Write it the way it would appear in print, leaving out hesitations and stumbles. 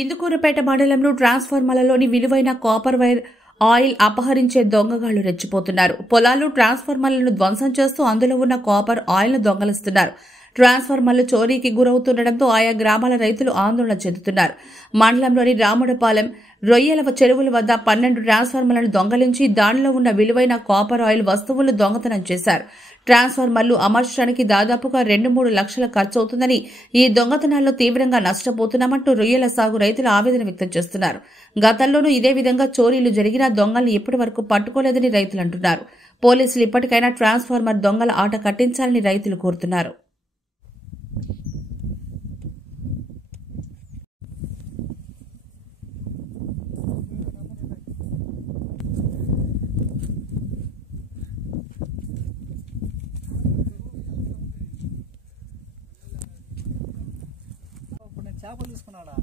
ఇందుకూరుపేట మండలంలో ట్రాన్స్ఫార్మర్లలోని విలువైన copper wire oil అపహరించే దొంగగాళ్లు రెచ్చిపోతున్నారు. పొలాలు ట్రాన్స్ఫార్మర్లను ధ్వంసం చేస్తూ అందులో ఉన్న కాపర్ ఆయిల్ను దొంగలిస్తున్నారు. ట్రాన్స్ఫార్మర్లు చోరీకి గురవుతుండటంతో ఆయా గ్రామాల రైతులు ఆందోళన చెందుతున్నారు. మండలంలోని రాముడపాలెం, రొయ్యల చెరువుల వద్ద 12 ట్రాన్స్ఫార్మర్లను దొంగలించి దానిలో ఉన్న విలువైన కాపర్ ఆయిల్ వస్తువులను దొంగతనం చేశారు. ట్రాన్స్ఫార్మర్లు అమర్చడానికి దాదాపుగా 2-3 లక్షల ఖర్చవుతుందని, ఈ దొంగతనాల్లో తీవ్రంగా నష్టపోతున్నామంటూ రొయ్యల సాగు రైతులు ఆవేదన వ్యక్తం చేస్తున్నారు. గతంలోనూ ఇదే విధంగా చోరీలు జరిగినా దొంగల్ని ఇప్పటి వరకు పట్టుకోలేదని రైతులు అంటున్నారు. పోలీసులు ఇప్పటికైనా ట్రాన్స్ఫార్మర్ దొంగల ఆట కట్టించాలని రైతులు కోరుతున్నారు. చేపలు తీసుకున్నాడా?